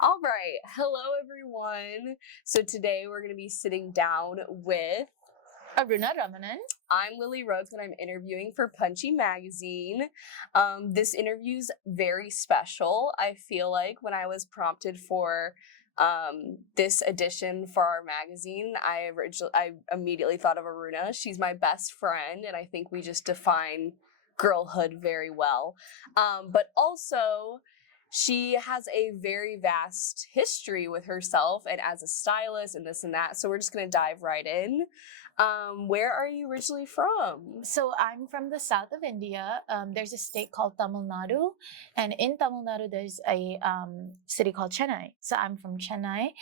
All right. Hello, everyone. So today we're going to be sitting down with. Aruna Ramanan. I'm Lily Rhodes, and I'm interviewing for Punchy Magazine. This interview's very special. I feel like when I was prompted for this edition for our magazine, I immediately thought of Aruna. She's my best friend, and I think we just define girlhood very well. But also, she has a very vast history with herself and as a stylist and this and that. So we're just going to dive right in. Where are you originally from? So I'm from the south of India. There's a state called Tamil Nadu, and in Tamil Nadu there's a city called Chennai. So I'm from Chennai.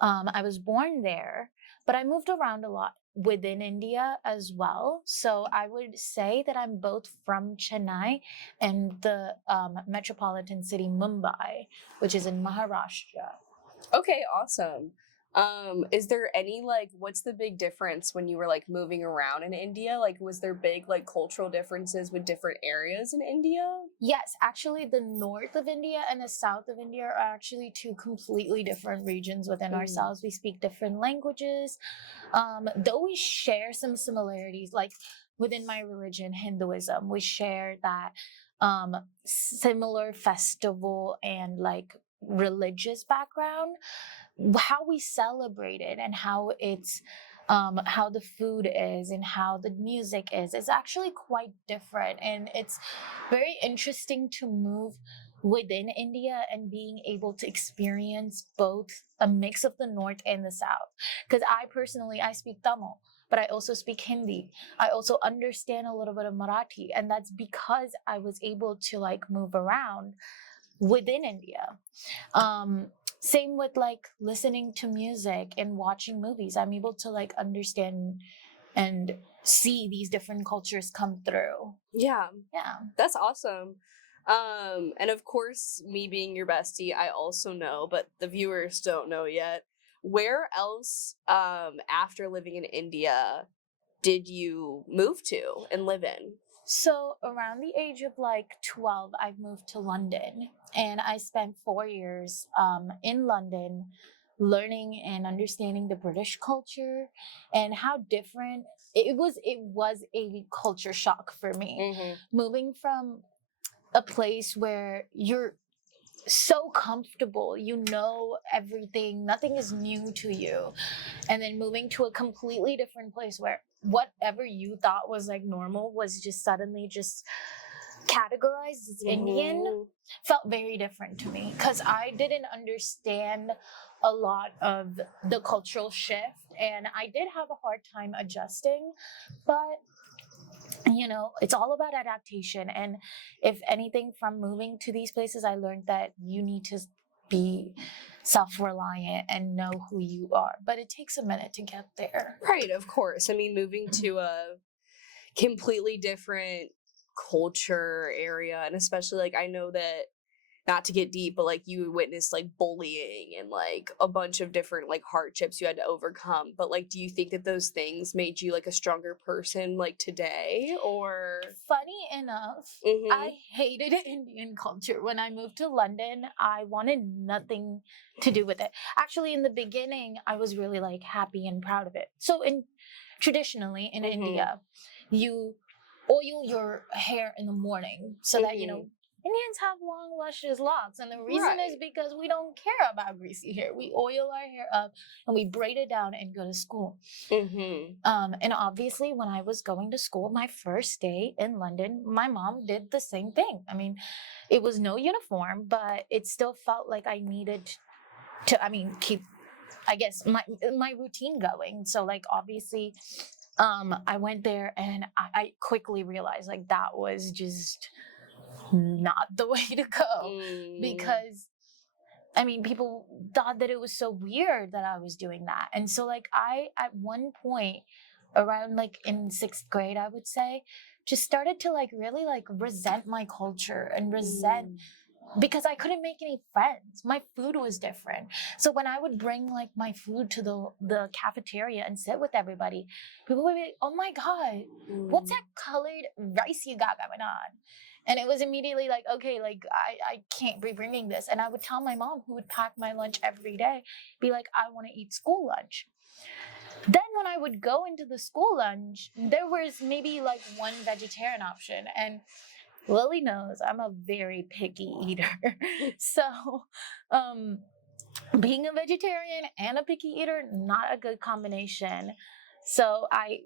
I was born there, but I moved around a lot within India as well. So I would say that I'm both from Chennai and the metropolitan city Mumbai, which is in Maharashtra. Okay, awesome. Is there any what's the big difference when you were moving around in India? Was there big cultural differences with different areas in India? Yes, actually, the north of India and the south of India are actually two completely different regions within ourselves. We speak different languages, though we share some similarities. Like within my religion, Hinduism, we share that similar festival and religious background. How we celebrate it and how it's how the food is and how the music is actually quite different, and it's very interesting to move within India and being able to experience both a mix of the north and the south. Because I speak Tamil, but I also speak Hindi. I also understand a little bit of Marathi, and that's because I was able to move around within India. Same with listening to music and watching movies. I'm able to understand and see these different cultures come through. Yeah. Yeah. That's awesome. And of course, me being your bestie, I also know, but the viewers don't know yet. Where else, after living in India, did you move to and live in? So around the age of 12, I moved to London, and I spent 4 years in London learning and understanding the British culture and how different it was. It was a culture shock for me, moving from a place where you're so comfortable, you know everything, nothing is new to you, and then moving to a completely different place where whatever you thought was normal was just suddenly just categorized as Indian felt very different to me, because I didn't understand a lot of the cultural shift, and I did have a hard time adjusting. But it's all about adaptation. And if anything, from moving to these places, I learned that you need to be self-reliant and know who you are. But it takes a minute to get there. Right, of course. I mean, moving to a completely different culture area, and especially I know that, not to get deep, but you witnessed bullying and a bunch of different hardships you had to overcome, but do you think that those things made you a stronger person today? Or funny enough, I hated Indian culture. When I moved to London, I wanted nothing to do with it. Actually, in the beginning, I was really happy and proud of it. So traditionally in India, you oil your hair in the morning so that Indians have long, luscious locks, and the reason is because we don't care about greasy hair. We oil our hair up and we braid it down and go to school. And obviously, when I was going to school, my first day in London, my mom did the same thing. I mean, it was no uniform, but it still felt like I needed to, keep, I guess, my routine going. So, obviously, I went there and I quickly realized that was just not the way to go, because people thought that it was so weird that I was doing that. And so I, at one point around in 6th grade, I would say, just started to really resent my culture and resent because I couldn't make any friends. My food was different. So when I would bring my food to the cafeteria and sit with everybody, people would be like, "Oh my God, what's that colored rice you got going on?" And it was immediately like, okay, like I can't be bringing this. And I would tell my mom, who would pack my lunch every day, be like, I want to eat school lunch. Then when I would go into the school lunch, there was maybe like one vegetarian option. And Lily knows I'm a very picky eater. So being a vegetarian and a picky eater, not a good combination. So I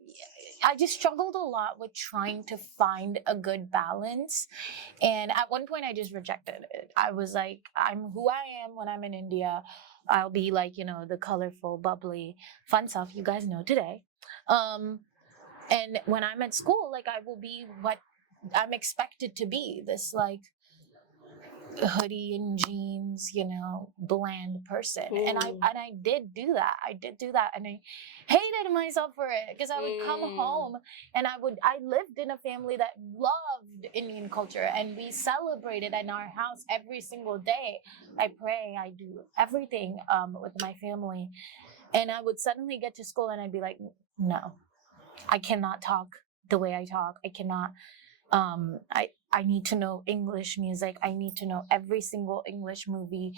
just struggled a lot with trying to find a good balance. And at one point I just rejected it. I was like, I'm who I am when I'm in India. I'll be like, the colorful, bubbly, fun stuff you guys know today. And when I'm at school, like I will be what I'm expected to be, this like hoodie and jeans, bland person. And I did do that. And I hated myself for it, because I would come home and I lived in a family that loved Indian culture, and we celebrated in our house every single day. I pray, I do everything with my family. And I would suddenly get to school and I'd be like, no, I cannot talk the way I talk. I cannot I need to know English music. I need to know every single English movie.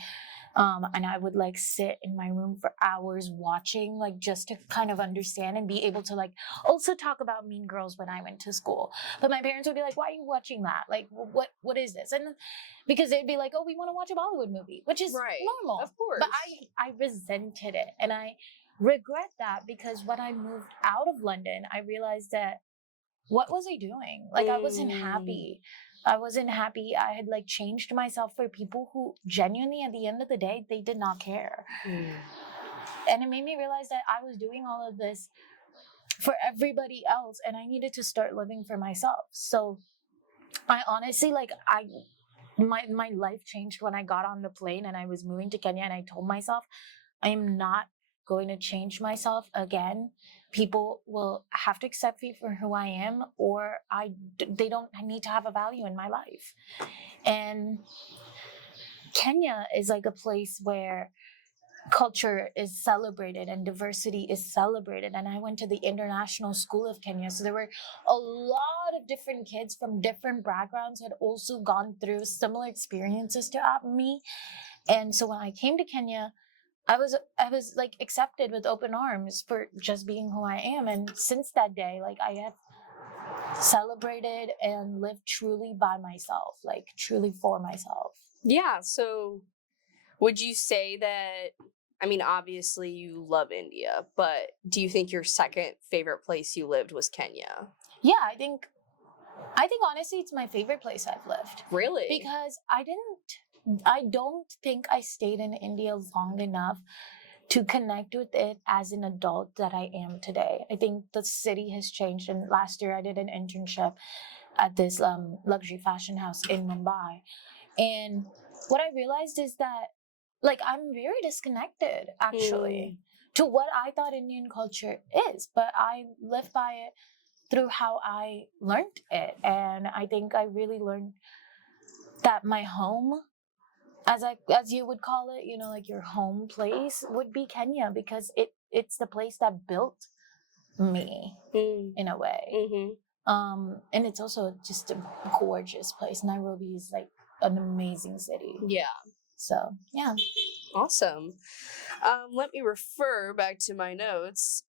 And I would like sit in my room for hours watching, like just to kind of understand and be able to like also talk about Mean Girls when I went to school. But my parents would be like, why are you watching that? Like, what is this? And because they'd be like, oh, we want to watch a Bollywood movie, which is normal. Of course. But I resented it. And I regret that, because when I moved out of London, I realized that what was I doing? Like, I wasn't happy. I had like changed myself for people who genuinely, at the end of the day, they did not care. And it made me realize that I was doing all of this for everybody else, and I needed to start living for myself. So I honestly, like, my life changed when I got on the plane and I was moving to Kenya, and I told myself, I am not going to change myself again. People will have to accept me for who I am, or I need to have a value in my life. And Kenya is like a place where culture is celebrated and diversity is celebrated. And I went to the International School of Kenya, so there were a lot of different kids from different backgrounds who had also gone through similar experiences to me. And so when I came to Kenya, I was like accepted with open arms for just being who I am. And since that day, like, I have celebrated and lived truly by myself, like truly for myself. Yeah. So would you say that, I mean, obviously you love India, but do you think your second favorite place you lived was Kenya? Yeah, I think honestly it's my favorite place I've lived. Really? Because I don't think I stayed in India long enough to connect with it as an adult that I am today. I think the city has changed. And last year I did an internship at this luxury fashion house in Mumbai. And what I realized is that, like, I'm very disconnected, actually, to what I thought Indian culture is. But I live by it through how I learned it. And I think I really learned that my home, as you would call it, like your home place, would be Kenya, because it's the place that built me in a way. And it's also just a gorgeous place. Nairobi is like an amazing city. Yeah. So yeah. Awesome. Let me refer back to my notes.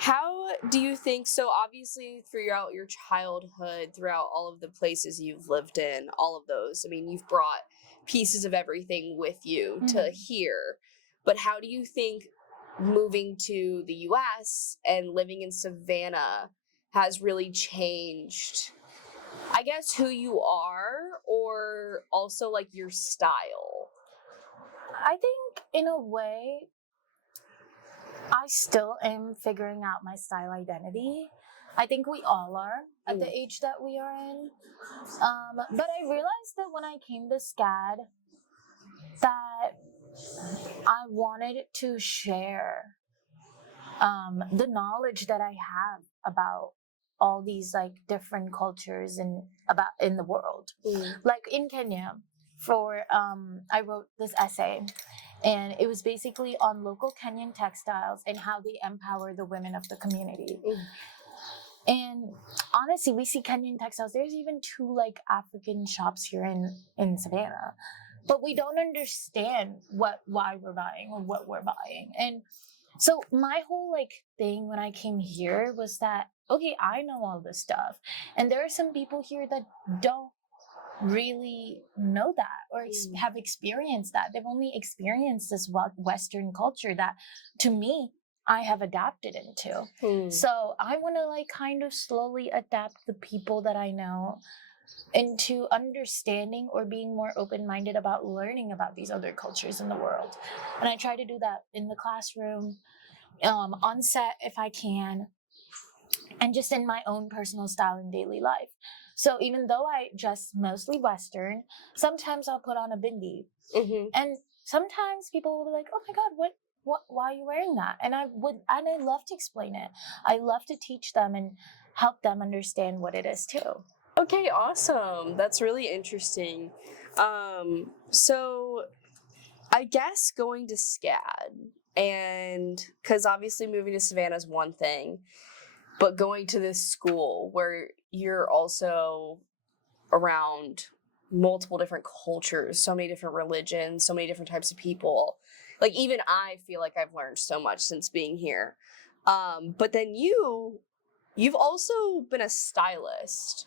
How do you think, so obviously throughout your childhood, throughout all of the places you've lived in, all of those, I mean, you've brought pieces of everything with you to here, but how do you think moving to the US and living in Savannah has really changed, I guess, who you are, or also like your style? I think in a way, I still am figuring out my style identity. I think we all are at the age that we are in. But I realized that when I came to SCAD, that I wanted to share the knowledge that I have about all these like different cultures in the world. Like in Kenya, I wrote this essay, and it was basically on local Kenyan textiles and how they empower the women of the community. And honestly, we see Kenyan textiles. There's even 2 like African shops here in Savannah, but we don't understand why we're buying or what we're buying. And so my whole like thing when I came here was that, okay, I know all this stuff, and there are some people here that don't really know that or have experienced that. They've only experienced this Western culture that, to me, I have adapted into. So I want to like kind of slowly adapt the people that I know into understanding or being more open-minded about learning about these other cultures in the world. And I try to do that in the classroom, on set if I can, and just in my own personal style in daily life. So even though I dress mostly Western, sometimes I'll put on a bindi. And sometimes people will be like, oh my God, why are you wearing that? And I love to explain it. I love to teach them and help them understand what it is too. Okay, awesome. That's really interesting. So I guess going to SCAD, and because obviously moving to Savannah is one thing, but going to this school where you're also around multiple different cultures, so many different religions, so many different types of people. Like, even I feel like I've learned so much since being here. But then you've also been a stylist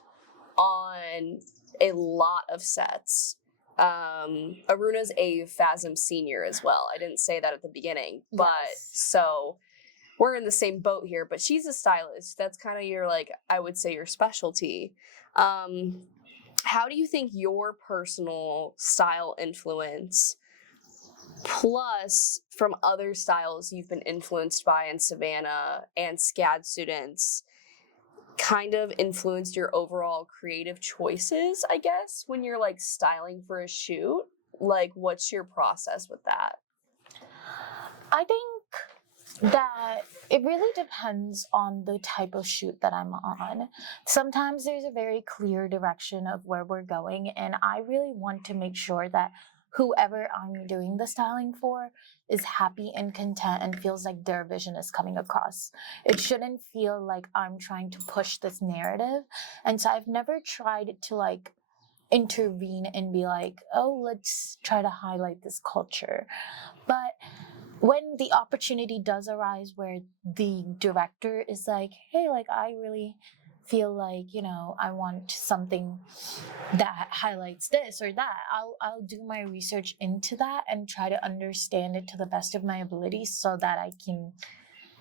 on a lot of sets. Aruna's a FASM senior as well. I didn't say that at the beginning, but so we're in the same boat here, but she's a stylist. That's kind of your, like, I would say your specialty. How do you think your personal style influence plus from other styles you've been influenced by in Savannah and SCAD students kind of influenced your overall creative choices, I guess, when you're like styling for a shoot? Like, what's your process with that? I think that it really depends on the type of shoot that I'm on. Sometimes there's a very clear direction of where we're going, and I really want to make sure that whoever I'm doing the styling for is happy and content and feels like their vision is coming across. It shouldn't feel like I'm trying to push this narrative. And so I've never tried to like intervene and be like, oh, let's try to highlight this culture. But when the opportunity does arise where the director is like, hey, like I really feel like, I want something that highlights this or that, I'll do my research into that and try to understand it to the best of my abilities so that I can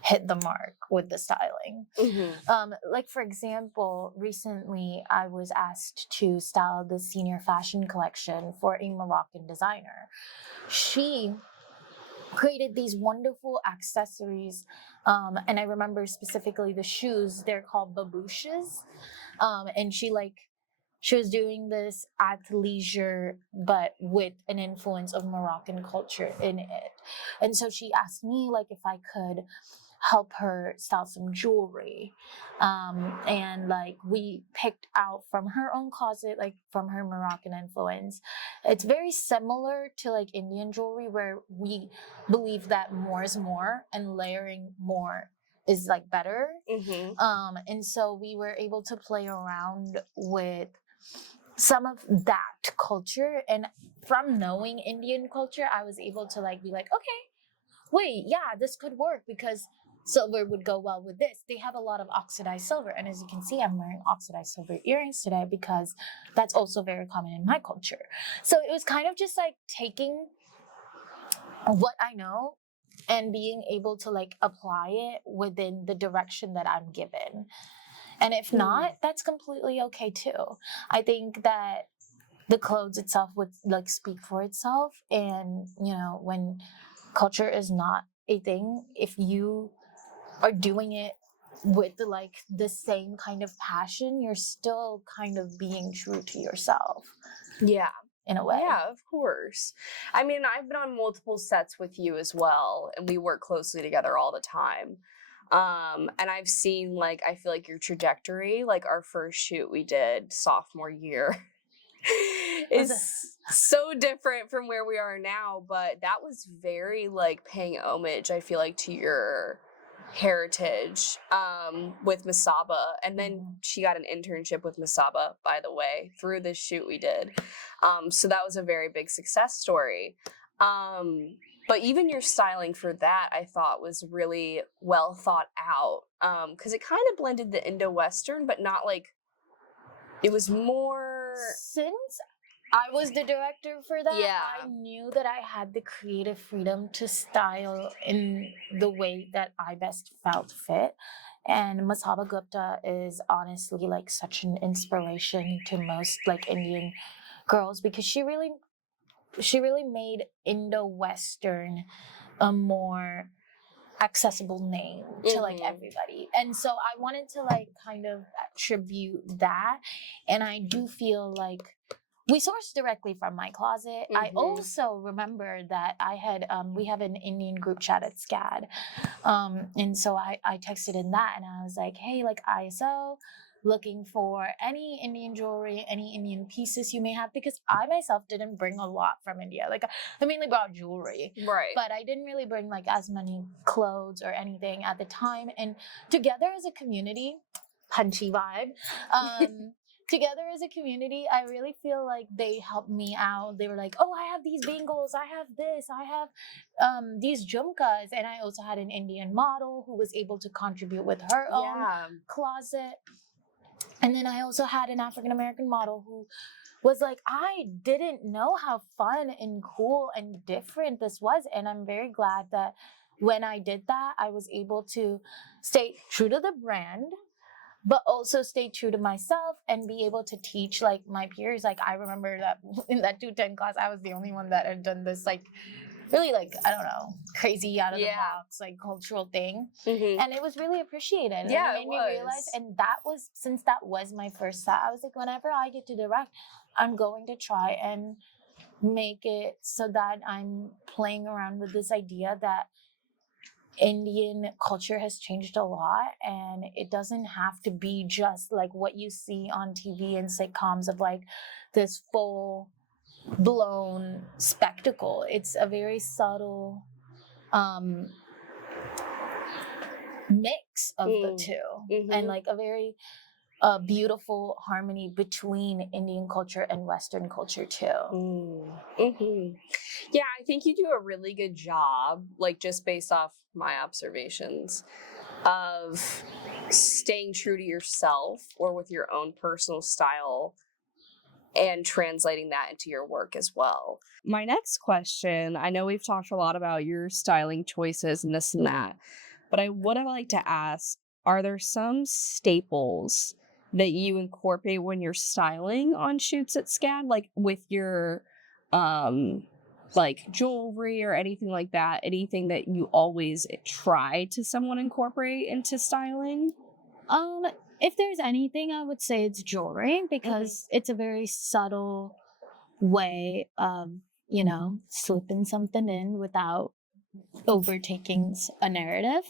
hit the mark with the styling. Like, for example, recently I was asked to style the senior fashion collection for a Moroccan designer. She created these wonderful accessories, and I remember specifically the shoes. They're called babooshes, and she was doing this athleisure but with an influence of Moroccan culture in it. And so she asked me like if I could help her style some jewelry, and like we picked out from her own closet, like from her Moroccan influence. It's very similar to like Indian jewelry, where we believe that more is more and layering more is like better. And so we were able to play around with some of that culture, and from knowing Indian culture, I was able to like be like, okay, wait, yeah, this could work because silver would go well with this. They have a lot of oxidized silver, and as you can see, I'm wearing oxidized silver earrings today because that's also very common in my culture. So it was kind of just like taking what I know and being able to like apply it within the direction that I'm given. And if not, that's completely okay too. I think that the clothes itself would like speak for itself. And, when culture is not a thing, if you are doing it with the same kind of passion, you're still kind of being true to yourself. Yeah. In a way. Yeah, of course. I mean, I've been on multiple sets with you as well, and we work closely together all the time. And I've seen, like, I feel like your trajectory, like our first shoot we did sophomore year is so different from where we are now, but that was very, like, paying homage, I feel like, to your heritage with Masaba, and then she got an internship with Masaba, by the way, through this shoot we did. So that was a very big success story. But even your styling for that, I thought, was really well thought out, because it kind of blended the Indo-Western, but not like, it was more... Since I was the director for that, Yeah. I knew that I had the creative freedom to style in the way that I best felt fit. And Masaba Gupta is honestly like such an inspiration to most like Indian girls, because she really made Indo-Western a more accessible name to like everybody. And so I wanted to like kind of attribute that. And I do feel like we sourced directly from my closet. I also remember that I had we have an Indian group chat at SCAD, and so I texted in that, and I was like, hey, like ISO, looking for any Indian jewelry, any Indian pieces you may have, because I myself didn't bring a lot from India. Like I mainly brought jewelry, Right. but I didn't really bring like as many clothes or anything at the time. And together as a community, punchy vibe. Together as a community, I really feel like they helped me out. They were like, oh, I have these bangles, I have this, I have these jhumkas. And I also had an Indian model who was able to contribute with her own closet. And then I also had an African-American model who was like, I didn't know how fun and cool and different this was. And I'm very glad that when I did that, I was able to stay true to the brand, but also stay true to myself and be able to teach like my peers. Like I remember that in that 210 class, I was the only one that had done this like really like, I don't know, crazy out of the box, like cultural thing. And it was really appreciated. Yeah, and it made me realize, and that was, since that was my first set, I was like, whenever I get to direct, I'm going to try and make it so that I'm playing around with this idea that Indian culture has changed a lot, and it doesn't have to be just like what you see on TV and sitcoms of like this full blown spectacle. It's a very subtle mix of the two, and like a very beautiful harmony between Indian culture and Western culture too. Yeah, I think you do a really good job, like just based off my observations, of staying true to yourself or with your own personal style and translating that into your work as well. My next question, I know we've talked a lot about your styling choices and this and that, but I would like to ask, are there some staples that you incorporate when you're styling on shoots at SCAD, like with your like jewelry or anything like that? Anything that you always try to somewhat incorporate into styling? If there's anything, I would say it's jewelry, because it's a very subtle way of, you know, slipping something in without overtaking a narrative.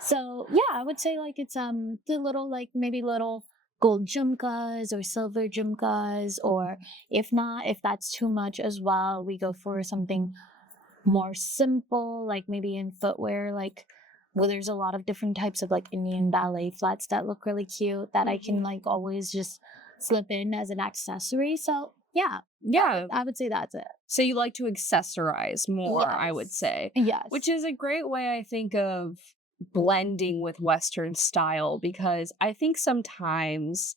So yeah, I would say like it's the little, like maybe little gold jhumkas or silver jhumkas, or if not, if that's too much as well, we go for something more simple, like maybe in footwear, like well, there's a lot of different types of like Indian ballet flats that look really cute that I can like always just slip in as an accessory. So yeah, I would say that's it. So you like to accessorize more, I would say. Yes. Which is a great way, I think, of blending with Western style, because I think sometimes,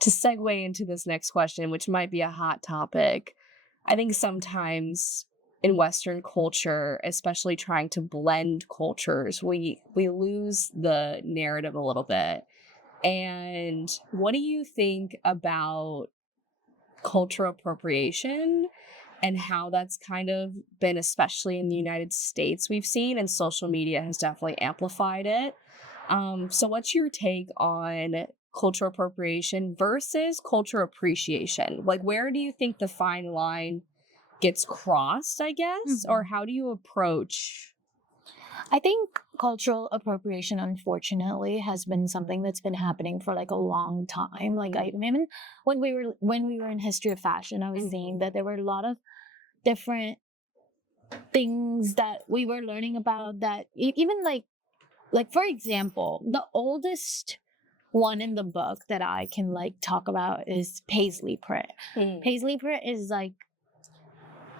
to segue into this next question, which might be a hot topic, I think sometimes in Western culture, especially trying to blend cultures, we lose the narrative a little bit. And what do you think about cultural appropriation and how that's kind of been, especially in the United States, we've seen, and social media has definitely amplified it? So what's your take on cultural appropriation versus cultural appreciation? Like, where do you think the fine line gets crossed, I guess? Or how do you approach? I think cultural appropriation, unfortunately, has been something that's been happening for like a long time. Like I even when we were in history of fashion, I was seeing that there were a lot of different things that we were learning about that even like like, for example, the oldest one in the book that I can like talk about is paisley print. Paisley print is like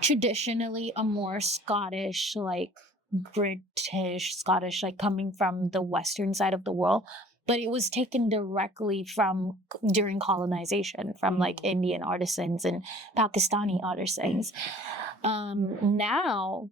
traditionally a more Scottish, like British, Scottish, like coming from the western side of the world. But it was taken directly from during colonization from like Indian artisans and Pakistani artisans. Now,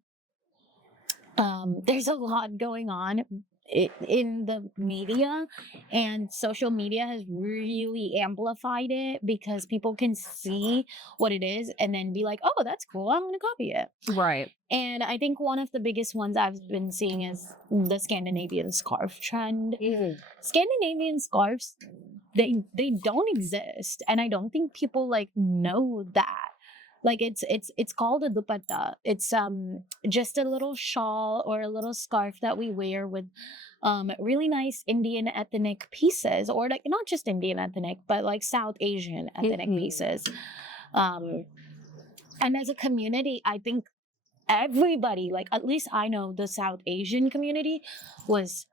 there's a lot going on in the media, and social media has really amplified it because people can see what it is and then be like, oh, that's cool, I'm gonna copy it. Right. And I think one of the biggest ones I've been seeing is the Scandinavian scarf trend. Scandinavian scarves, they don't exist, and I don't think people like know that. Like it's called a dupatta. It's just a little shawl or a little scarf that we wear with really nice Indian ethnic pieces, or like not just Indian ethnic, but like South Asian ethnic pieces. And as a community, I think everybody, like at least I know the South Asian community was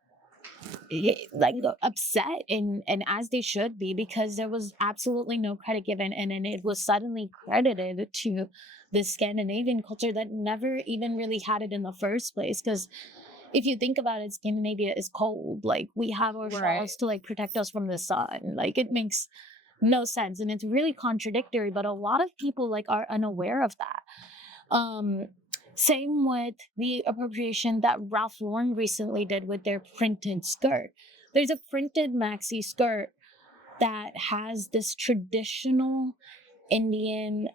like upset, and as they should be, because there was absolutely no credit given, and then it was suddenly credited to the Scandinavian culture that never even really had it in the first place. Because if you think about it, Scandinavia is cold. Like we have our shawls to like protect us from the sun. Like it makes no sense, and it's really contradictory, but a lot of people like are unaware of that. Same with the appropriation that Ralph Lauren recently did with their printed skirt. There's a printed maxi skirt that has this traditional Indian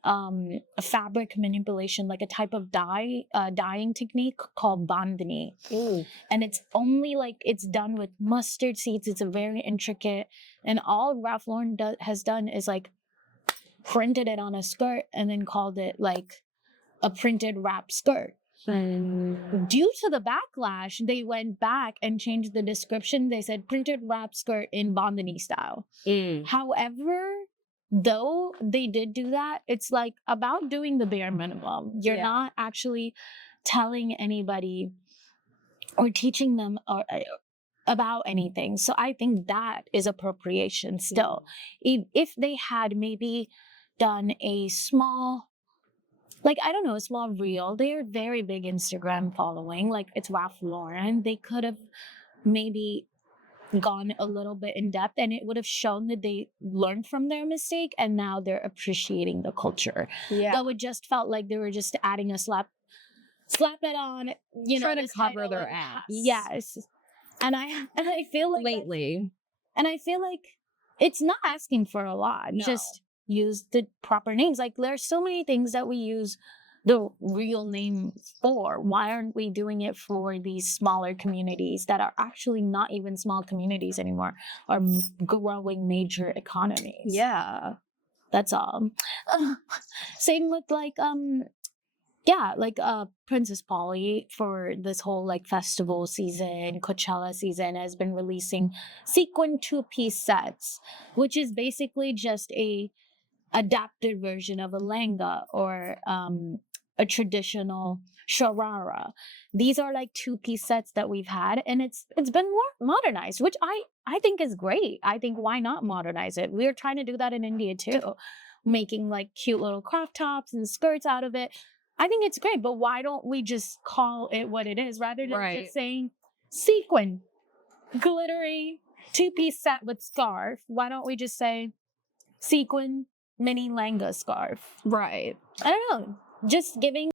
fabric manipulation, like a type of dyeing technique called bandhani. And it's only like it's done with mustard seeds. It's a very intricate, and all Ralph Lauren has done is like printed it on a skirt and then called it like a printed wrap skirt. Due to the backlash, they went back and changed the description. They said printed wrap skirt in bandhani style. However, though they did do that, it's like about doing the bare minimum. You're not actually telling anybody or teaching them or about anything. So I think that is appropriation still. If they had maybe done a small, like, I don't know, a small reel. They're very big Instagram following. Like, it's Ralph Lauren. They could have maybe gone a little bit in depth, and it would have shown that they learned from their mistake and now they're appreciating the culture. Though it just felt like they were just adding a slap it on, trying to cover their ass. Yes. And I feel like lately. And I feel like it's not asking for a lot. No. Just use the proper names. Like there are so many things that we use the real name for. Why aren't we doing it for these smaller communities that are actually not even small communities anymore, are growing major economies? Yeah. That's all. Same with like Princess Polly for this whole like festival season, Coachella season, has been releasing sequin 2-piece sets, which is basically just a adapted version of a lehenga or a traditional sharara. These are like 2-piece sets that we've had, and it's been more modernized, which I think is great. I think why not modernize it? We're trying to do that in India too, making like cute little crop tops and skirts out of it. I think it's great, but why don't we just call it what it is rather than just saying sequin, glittery 2-piece set with scarf? Why don't we just say sequin mini lehenga scarf? Right. I don't know. Just giving